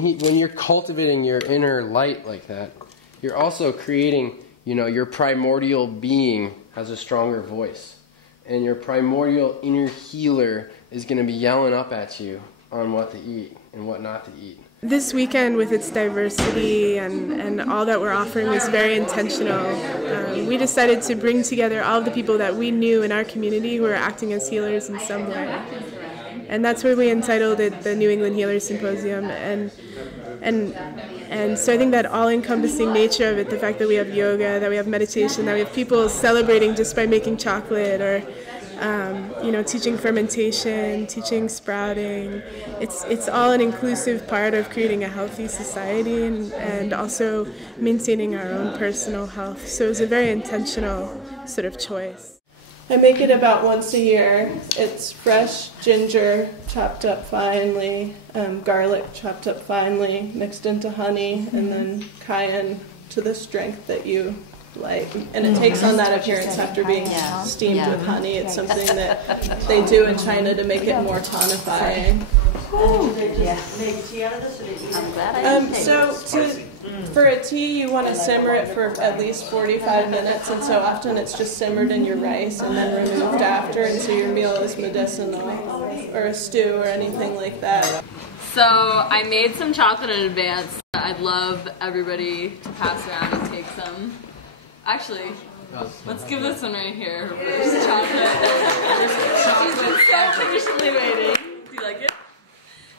when you're cultivating your inner light like that, you're also creating, you know, your primordial being has a stronger voice. And your primordial inner healer is going to be yelling up at you on what to eat and what not to eat. This weekend, with its diversity and all that we're offering, was very intentional. We decided to bring together all of the people that we knew in our community who were acting as healers in some way. And that's why we entitled it the New England Healer Symposium. And so I think that all-encompassing nature of it, the fact that we have yoga, that we have meditation, that we have people celebrating just by making chocolate, or you know, teaching fermentation, teaching sprouting. It's all an inclusive part of creating a healthy society and also maintaining our own personal health. So it was a very intentional sort of choice. I make it about once a year. It's fresh ginger chopped up finely, garlic chopped up finely, mixed into honey, and then cayenne to the strength that you like. And it takes on that appearance after being steamed with honey. It's something that they do in China to make it more tonifying. For a tea, you want to simmer it for at least 45 minutes, and so often it's just simmered in your rice and then removed after, and so your meal is medicinal, or a stew or anything like that. So I made some chocolate in advance. I'd love everybody to pass around and take some. Actually, let's give this one right here her first chocolate. She's been so patiently waiting. Do you like it?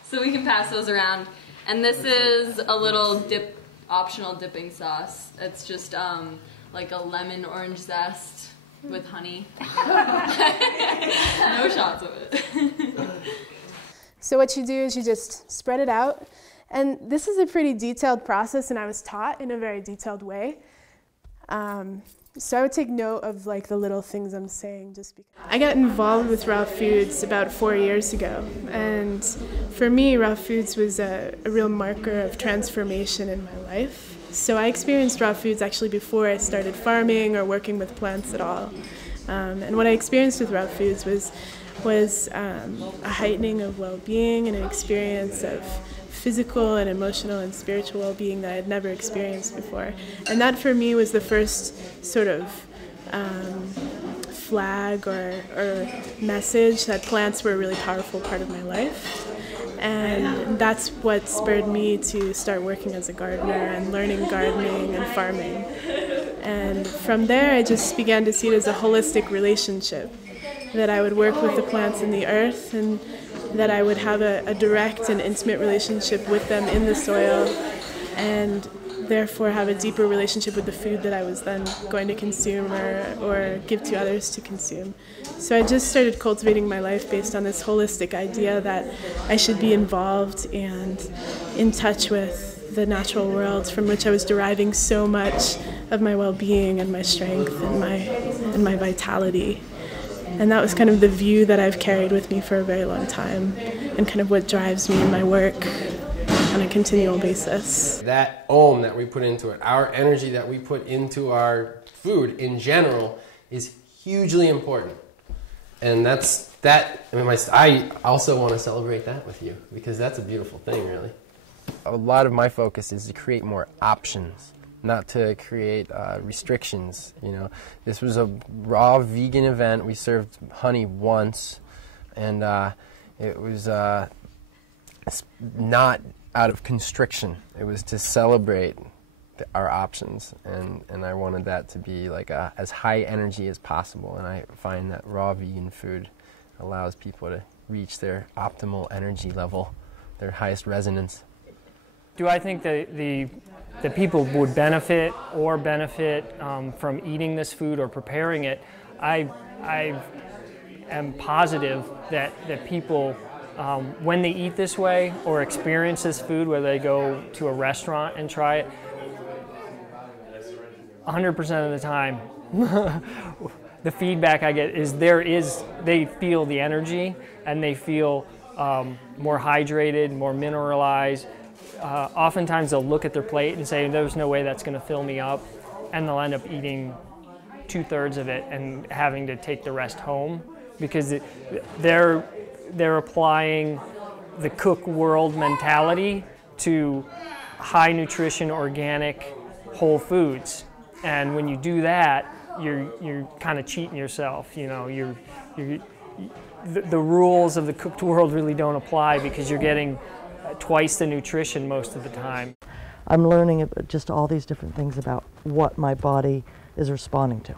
So we can pass those around. And this is a little optional dipping sauce. It's just like a lemon orange zest with honey. No shots of it. So what you do is you just spread it out. And this is a pretty detailed process, and I was taught in a very detailed way. So I would take note of like the little things I'm saying just because. I got involved with raw foods about 4 years ago, and for me raw foods was a real marker of transformation in my life. So I experienced raw foods actually before I started farming or working with plants at all. And what I experienced with raw foods was a heightening of well-being and an experience of physical and emotional and spiritual well-being that I had never experienced before. And that for me was the first sort of flag or message that plants were a really powerful part of my life. And that's what spurred me to start working as a gardener and learning gardening and farming. And from there I just began to see it as a holistic relationship, that I would work with the plants in the earth and that I would have a direct and intimate relationship with them in the soil, and therefore have a deeper relationship with the food that I was then going to consume or give to others to consume. So I just started cultivating my life based on this holistic idea that I should be involved and in touch with the natural world from which I was deriving so much of my well-being and my strength and my vitality. And that was kind of the view that I've carried with me for a very long time, and kind of what drives me in my work on a continual basis. That Om that we put into it, our energy that we put into our food in general, is hugely important. And I also want to celebrate that with you, because that's a beautiful thing, really. A lot of my focus is to create more options, not to create restrictions. You know, this was a raw vegan event. We served honey once, and it was not out of constriction. It was to celebrate our options, and I wanted that to be like as high energy as possible. And I find that raw vegan food allows people to reach their optimal energy level, their highest resonance. Do I think that the people would benefit from eating this food or preparing it? I am positive that people, when they eat this way or experience this food, whether they go to a restaurant and try it, 100% of the time, the feedback I get is they feel the energy and they feel more hydrated, more mineralized. Oftentimes they'll look at their plate and say, there's no way that's going to fill me up, and they'll end up eating 2/3 of it and having to take the rest home, because they're applying the cook world mentality to high nutrition, organic, whole foods. And when you do that, you're kind of cheating yourself. You know, the rules of the cooked world really don't apply because you're getting twice the nutrition most of the time. I'm learning about just all these different things about what my body is responding to.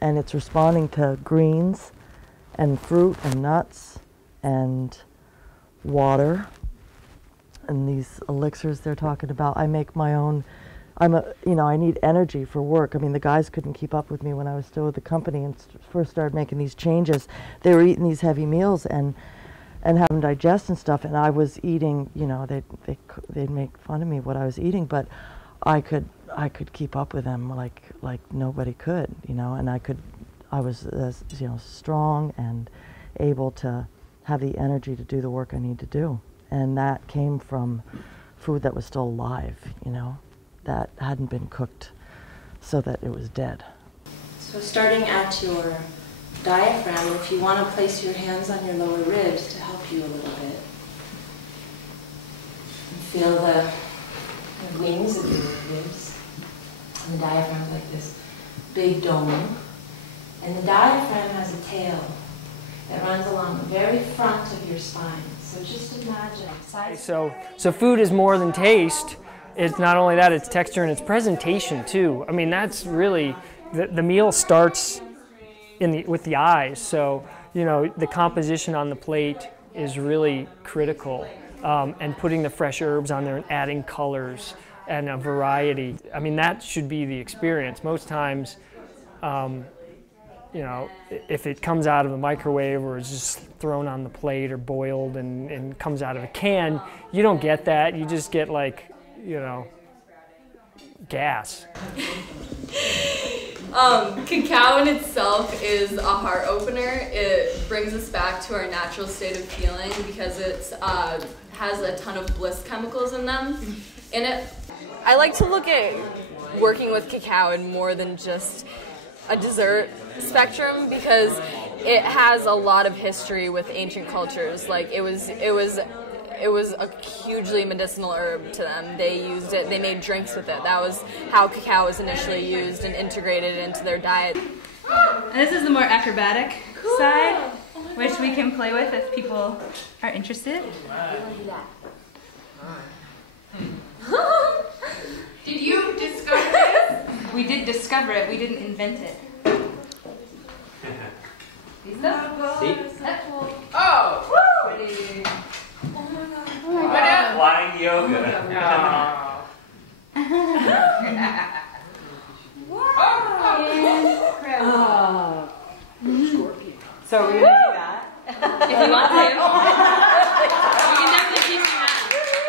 And it's responding to greens and fruit and nuts and water and these elixirs they're talking about. I make my own. I need energy for work. I mean, the guys couldn't keep up with me when I was still with the company and first started making these changes. They were eating these heavy meals and having digest and stuff, and I was eating. You know, they'd make fun of me what I was eating, but I could keep up with them like nobody could. You know, and I was strong and able to have the energy to do the work I need to do, and that came from food that was still alive. You know, that hadn't been cooked so that it was dead. So starting at your diaphragm, if you want to place your hands on your lower ribs to help you a little bit. And feel the wings of your ribs. And the diaphragm's like this big dome. And the diaphragm has a tail that runs along the very front of your spine. So just imagine. So food is more than taste. It's not only that, it's texture and it's presentation too. I mean, that's really, the meal starts with the eyes. So, you know, the composition on the plate is really critical. And putting the fresh herbs on there and adding colors and a variety. I mean, that should be the experience. Most times, you know, if it comes out of the microwave or is just thrown on the plate or boiled and comes out of a can, you don't get that. You just get like, you know, gas. Cacao in itself is a heart opener. It brings us back to our natural state of feeling because it has a ton of bliss chemicals in it. I like to look at working with cacao in more than just a dessert spectrum because it has a lot of history with ancient cultures. Like it was a hugely medicinal herb to them. They used it, they made drinks with it. That was how cacao was initially used and integrated into their diet. And this is the more acrobatic side, which we can play with if people are interested. Did you discover this? We did discover it, we didn't invent it. Oh! Pretty. Flying yoga. So we're gonna do that. If you want to.